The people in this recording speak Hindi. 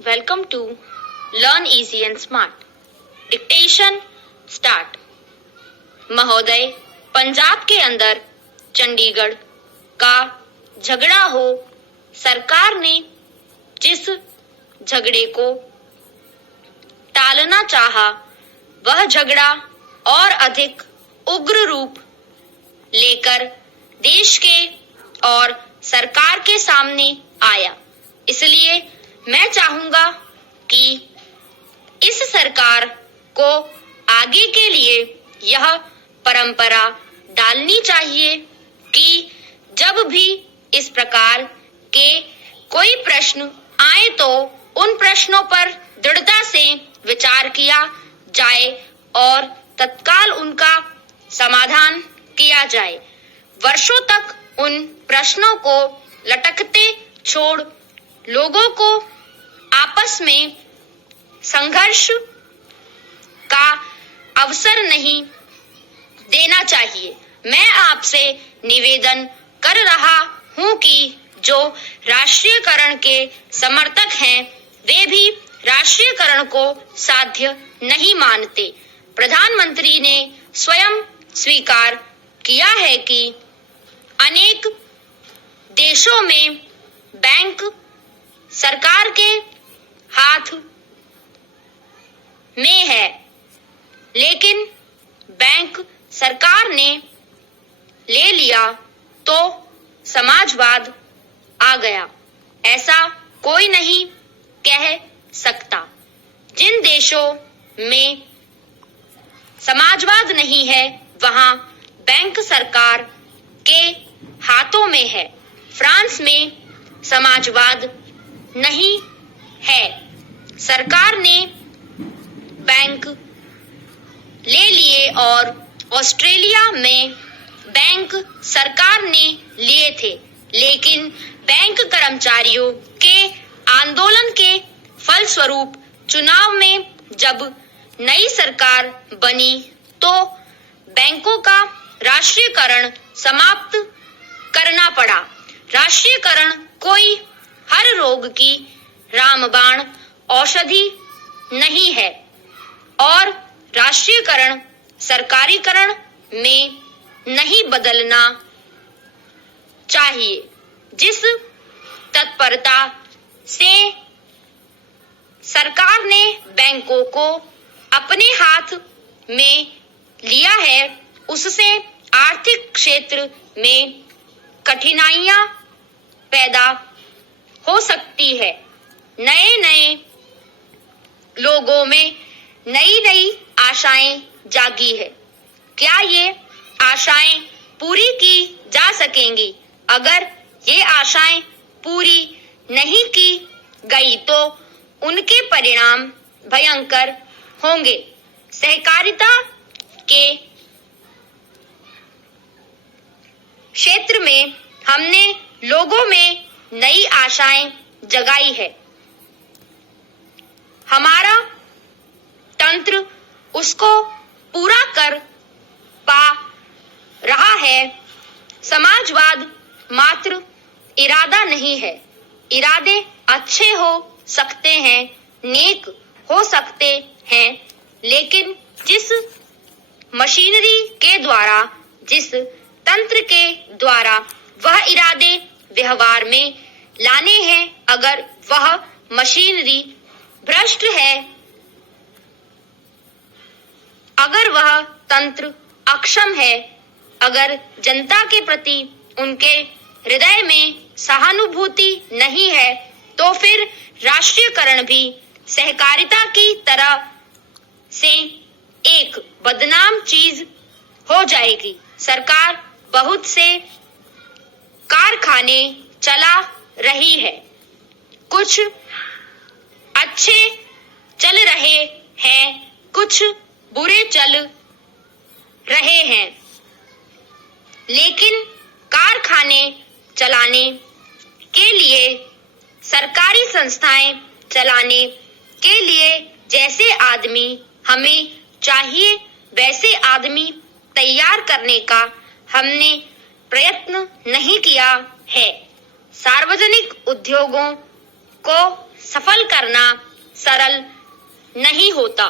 Welcome to Learn Easy and Smart. Dictation start. महोदय, पंजाब के अंदर चंडीगढ़ का झगड़ा हो, सरकार ने जिस झगड़े को टालना चाहा, वह झगड़ा और अधिक उग्र रूप लेकर देश के और सरकार के सामने आया। इसलिए मैं चाहूंगा कि इस सरकार को आगे के लिए यह परंपरा डालनी चाहिए कि जब भी इस प्रकार के कोई प्रश्न आए तो उन प्रश्नों पर दृढ़ता से विचार किया जाए और तत्काल उनका समाधान किया जाए। वर्षों तक उन प्रश्नों को लटकते छोड़ लोगों को आपस में संघर्ष का अवसर नहीं देना चाहिए। मैं आपसे निवेदन कर रहा हूं कि जो राष्ट्रीयकरण के समर्थक हैं, वे भी राष्ट्रीयकरण को साध्य नहीं मानते। प्रधानमंत्री ने स्वयं स्वीकार किया है कि अनेक देशों में बैंक सरकार के हाथ में है, लेकिन बैंक सरकार ने ले लिया तो समाजवाद आ गया। ऐसा कोई नहीं कह सकता। जिन देशों में समाजवाद नहीं है, वहां बैंक सरकार के हाथों में है। फ्रांस में समाजवाद नहीं है, सरकार ने बैंक ले लिए, और ऑस्ट्रेलिया में बैंक सरकार ने लिए थे, लेकिन बैंक कर्मचारियों के आंदोलन के फलस्वरूप चुनाव में जब नई सरकार बनी तो बैंकों का राष्ट्रीयकरण समाप्त करना पड़ा। राष्ट्रीयकरण कोई हर रोग की रामबाण औषधि नहीं है और राष्ट्रीयकरण सरकारीकरण में नहीं बदलना चाहिए। जिस तत्परता से सरकार ने बैंकों को अपने हाथ में लिया है, उससे आर्थिक क्षेत्र में कठिनाइयां पैदा हो सकती है। नए नए लोगों में नई नई आशाएं जागी है। क्या ये आशाएं पूरी की जा सकेंगी? अगर ये आशाएं पूरी नहीं की गई तो उनके परिणाम भयंकर होंगे। सहकारिता के क्षेत्र में हमने लोगों में नई आशाएं जगाई है। हमारा तंत्र उसको पूरा कर पा रहा है। समाजवाद मात्र इरादा नहीं है। इरादे अच्छे हो सकते हैं, नेक हो सकते हैं, लेकिन जिस मशीनरी के द्वारा, जिस तंत्र के द्वारा वह इरादे व्यवहार में लाने हैं, अगर वह मशीनरी भ्रष्ट है, अगर वह तंत्र अक्षम है, अगर जनता के प्रति उनके हृदय में सहानुभूति नहीं है, तो फिर राष्ट्रीयकरण भी सहकारिता की तरह से एक बदनाम चीज हो जाएगी। सरकार बहुत से कारखाने चला रही है, कुछ अच्छे चल रहे हैं, कुछ बुरे चल रहे हैं, लेकिन कारखाने चलाने के लिए, सरकारी संस्थाएं चलाने के लिए जैसे आदमी हमें चाहिए, वैसे आदमी तैयार करने का हमने प्रयत्न नहीं किया है। सार्वजनिक उद्योगों को सफल करना सरल नहीं होता।